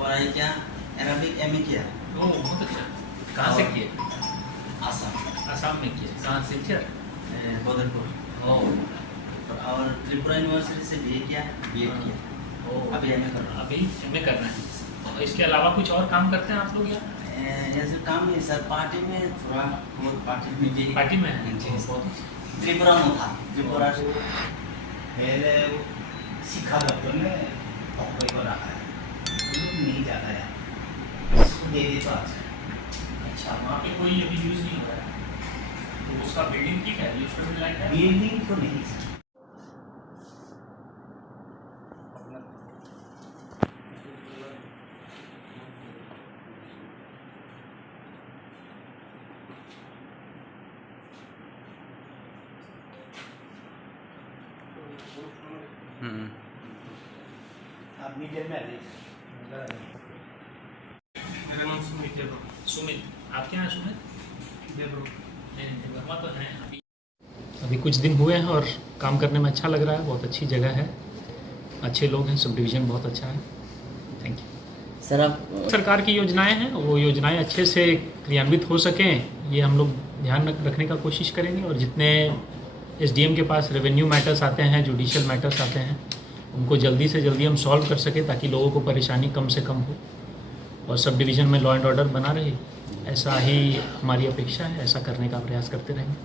पढ़ाई क्या Arabic MA किया। ओह बहुत अच्छा। कहाँ से किए? आसाम आसाम में किए। कहाँ से किया? बदरपुर। ओह और त्रिपुरा यूनिवर्सिटी से बीए किया, बीएड किया। ओह अभी एमए कर रहा हूँ। अभी एमए करना है। और इसके अलावा कुछ और काम करते हैं आप लोग यहाँ? ऐसे काम नहीं सर, पार्टी में थोड़ा बहुत पार्टी में पार्टी में है? जी बहुत सर। अच्छा। त्रिपुरा में था, त्रिपुरा से फिर शिक्षा दफ्तर में नौकरी को रखा है, नहीं जाता है, इसको दे दे तो अच्छा है। अच्छा वहाँ पे कोई अभी यूज़ नहीं हो रहा है तो उसका बिल्डिंग ठीक है, यूज़ करने लायक है? बिल्डिंग तो नहीं सर। आप मीडियम में आ जाइए। मेरा नाम सुमित है। सुमित, आपके यहाँ सुमित? नहीं, वहाँ तो हैं अभी कुछ दिन हुए हैं और काम करने में अच्छा लग रहा है। बहुत अच्छी जगह है, अच्छे लोग हैं, सब डिवीज़न बहुत अच्छा है। Thank you sir. आप सरकार की योजनाएं हैं, वो योजनाएं अच्छे से क्रियान्वित हो सकें, ये हम लोग ध्यान रखने का कोशिश करेंगे। और जितने एसडीएम के पास रेवेन्यू मैटर्स आते हैं, जुडिशियल मैटर्स आते हैं, उनको जल्दी से जल्दी हम सॉल्व कर सकें ताकि लोगों को परेशानी कम से कम हो और सब डिवीज़न में लॉ एंड ऑर्डर बना रहे। ऐसा ही हमारी अपेक्षा है, ऐसा करने का प्रयास करते रहेंगे।